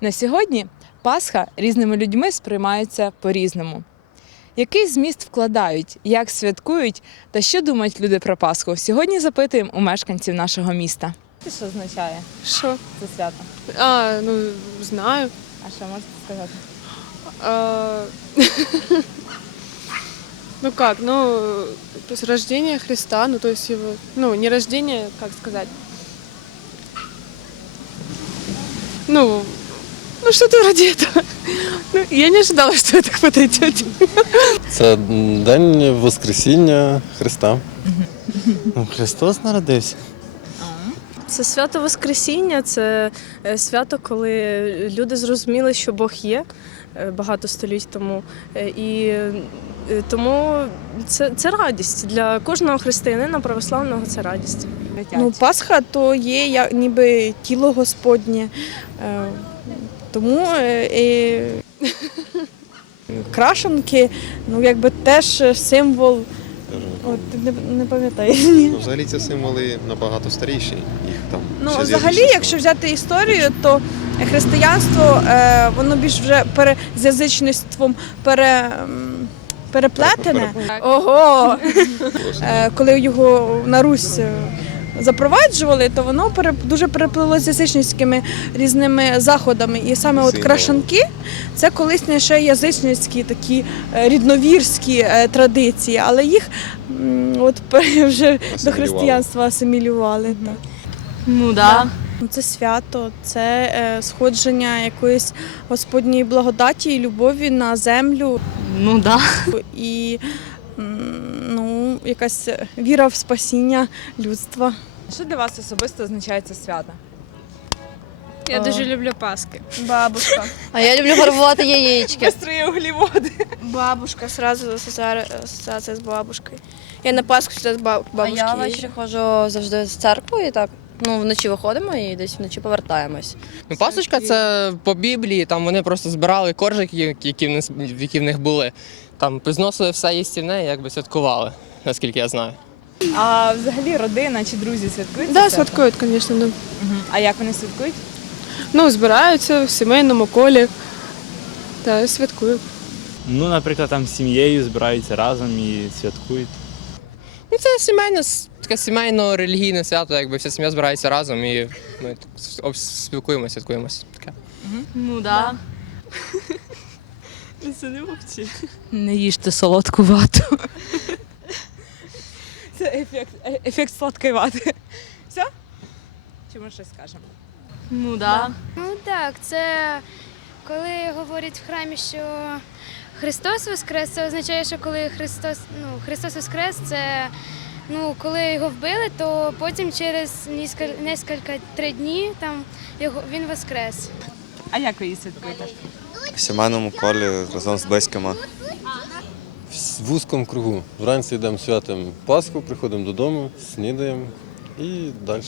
На сьогодні Пасха різними людьми сприймається по-різному. Який зміст вкладають, як святкують та що думають люди про Пасху? Сьогодні запитуємо у мешканців нашого міста. Це Що означає Что? це свято? А, ну, знаю. А що можете сказати? А, Ну как, ну, то есть рождение Христа, ну то есть его, ну не рождение, как сказать, ну, ну что-то вроде этого. Ну, я не ожидала, что вы так подойдете. Це день Воскресіння Христа. Ну, Христос народився. Це свято Воскресіння, це е, свято, коли люди зрозуміли, що Бог є е, багато століть тому. Е, І тому це, це радість для кожного християнина православного це радість. Ну, Пасха то є як ніби тіло Господнє. Тому е, і крашенки, ну якби теж символ. От не, не пам'ятаю. Ну, взагалі ці символи набагато старіші. Їх там Ну, взагалі, якщо взяти історію, то християнство е, воно більш вже пере, з язичництвом пере, переплетене. Ого! Е, коли його на Русь е, запроваджували, то воно дуже переплилося з язичницькими різними заходами. І саме от крашанки це колись ще язичницькі такі е, рідновірські е, традиції, але їх от вже до християнства асимілювали. Так. Ну да. Це свято, це е, сходження якоїсь Господньої благодаті і любові на землю Ну да. і якась віра в спасіння людства. Що для вас особисто означає це свято? Я дуже люблю Паски. Бабушка. А я люблю фарбувати яєчки. Бистрі углеводи. Бабушка, сразу ассоциация с бабушкой. Я на Пасху всегда с баб- А бабушки я ввечері ходжу завжди з церкви і так. Ну, вночі виходимо і десь вночі повертаємось. Ну, пасочка це по Біблії, там вони просто збирали коржики, які в них, які в них були. Там зносили все їстівне і якби святкували, наскільки я знаю. А взагалі родина чи друзі святкують? Да, святкують, конечно, ну. Мгм. А як вони святкують? Ну, збираються в сімейному колі. Та святкують. Ну, наприклад, там з сім'єю збираються разом і святкують. Ну, це сімейне, с- таке сімейно-релігійне свято, якби вся сім'я збирається разом і ми так с- об- спілкуємося, святкуємося. Таке. Ну да. Не їжте солодку вату. Це ефект, ефект сладкої вати. Все? Чи ми щось скажемо? Ну да. Ну так, це коли говорять в храмі, що Христос Воскрес, це означає, що коли Христос, ну, Христос Воскрес, це ну, коли його вбили, то потім через несколько, три дні там його він воскрес. А як ви її святкуєте? В сімейному колі разом з близькими. В вузькому кругу. Вранці йдемо святимо Пасху, приходимо додому, снідаємо і далі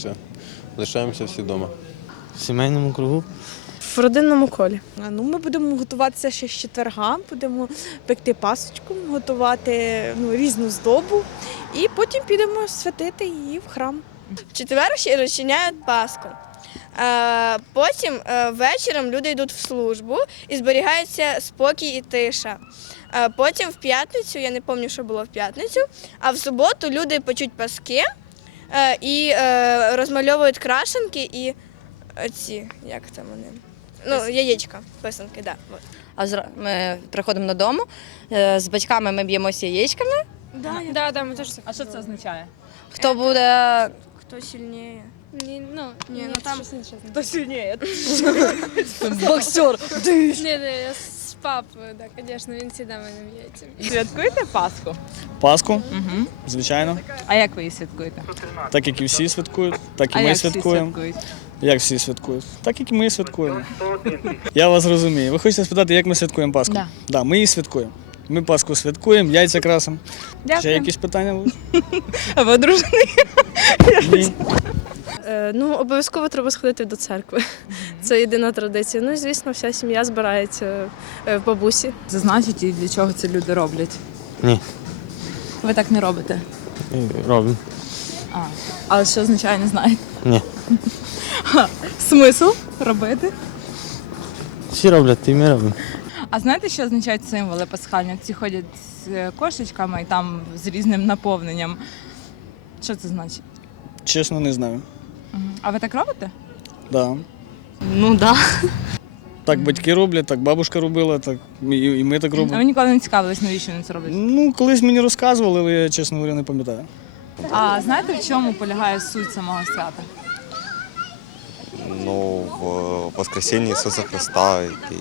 лишаємося всі вдома. В сімейному кругу. В родинному колі. Ну, ми будемо готуватися ще з четверга, будемо пекти пасочку, готувати ну, різну здобу, і потім підемо святити її в храм. В четвер ще розчиняють Пасху. Е, потім е, вечором люди йдуть в службу і зберігається спокій і тиша. Е, потім в п'ятницю, я не пам'ятаю, що було в п'ятницю, а в суботу люди печуть паски і розмальовують крашенки і ці, як там вони? Ну, яєчка, писанки, так. Да. А зра... ми приходимо додому, е, з батьками ми б'ємося яєчками. Да, да, ми теж А що це означає? Хто буде Хто сильніше? Ні, ну, Ні, ну там Хто сильніє? боксер? Ні, ні, я з папою, так, звісно, він завжди мене б'ється. Святкуєте Пасху? Пасху, Угу. звичайно. А як ви її святкуєте? Так як і всі святкують, так і а ми як всі святкуємо. святкують? Як всі святкують? Так як і ми святкуємо. Я вас розумію. Ви хочете спитати, як ми святкуємо Пасху? Да. Да, ми її святкуємо. Ми Пасху святкуємо, яйця красимо. Ще Дякую. якісь питання будуть? А ви одружений? Ні. Е, Ну, обов'язково треба сходити до церкви. Це єдина традиція. Ну і звісно, вся сім'я збирається е, в бабусі. Зазначить і для чого це люди роблять? Ні. Ви так не робите. Робимо. А, але що означає, не знаєте? Ні. Смисл робити? Всі роблять, і ми робимо. А знаєте, що означають символи пасхальні? Ці ходять з е, кошечками і там з різним наповненням. Що це значить? Чесно, не знаю. А ви так робите? Да. Ну да. Так батьки роблять, так бабушка робила, так і, і ми так А робимо. ви ніколи не цікавились, навіщо вони це роблять? Ну, колись мені розказували, але я, чесно говоря, не пам'ятаю. А знаєте, в чому полягає суть самого свята? Ну, в Воскресінні Ісуса Христа, який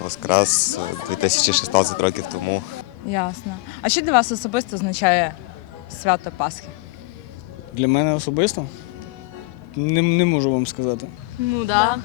воскрес е, 2016 років тому. Ясно. А що для вас особисто означає свято Пасхи? Для мене особисто не, не можу вам сказати. Ну да.